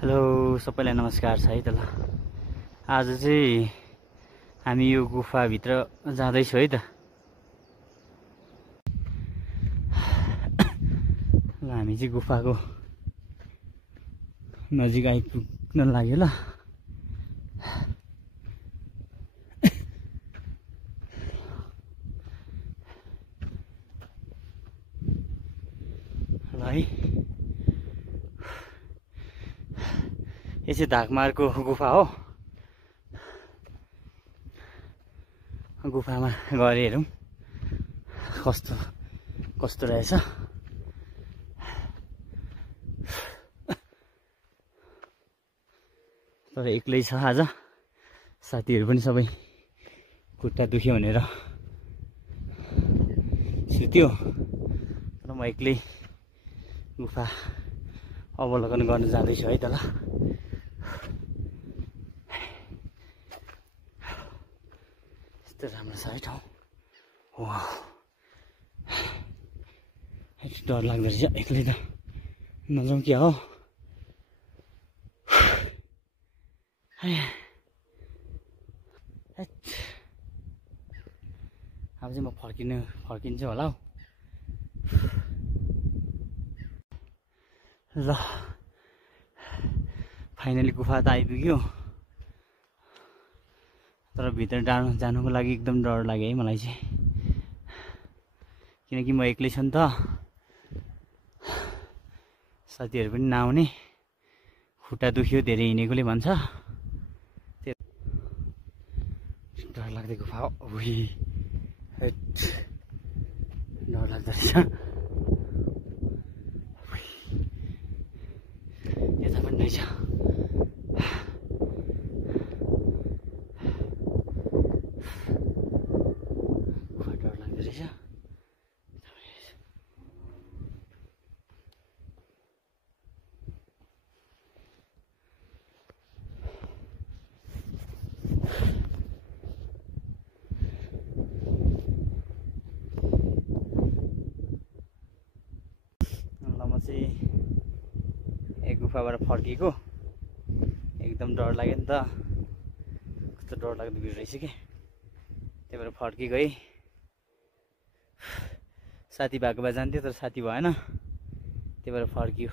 Hello सबैलाई नमस्कार छ है त ल। आज चाहिँ हामी यो गुफाभित्र जाँदैछौँ है त। ल हामी चाहिँ गुफाको नजिक आइपुग्न लाग्यो ल। ल है यसै धाकमारको गुफा हो। गुफामा गएर हेरौँ कस्तो कस्तो रहेछ। तर एक्लै छ आज, साथीहरू पनि सबै खुट्टा दुख्यो भनेर सुत्यो। र म एक्लै गुफा अवलोकन गर्न जाँदैछु है त ल। यस्तो राम्रो छ है ठाउँ। वाह डर लाग्दो रहेछ एक्लै त नजाउँ क्या हो। अब चाहिँ म फर्किन्छु होला हौ। ल फाइनली गुफा त आइपुग्यो। तर भित्र जानुको लागि एकदम डर लाग्यो है मलाई चाहिँ, किनकि म एक्लै छु नि त। साथीहरू पनि नआउने, खुट्टा दुख्यो धेरै हिँडेकोले भन्छ। डर लाग्दै गुफा हो। डर लाग्दो रहेछ। यता पनि रहेछ। गुफा डर लाग्दो रहेछ। एक गुफाबाट फर्केको, एकदम डर लाग्यो नि त। कस्तो डर लाग्दो भिड रहेछ कि, त्यही भएर फर्केको है। साथी भएको भए जान्थ्यो, तर साथी भएन, त्यही भएर फर्कियो।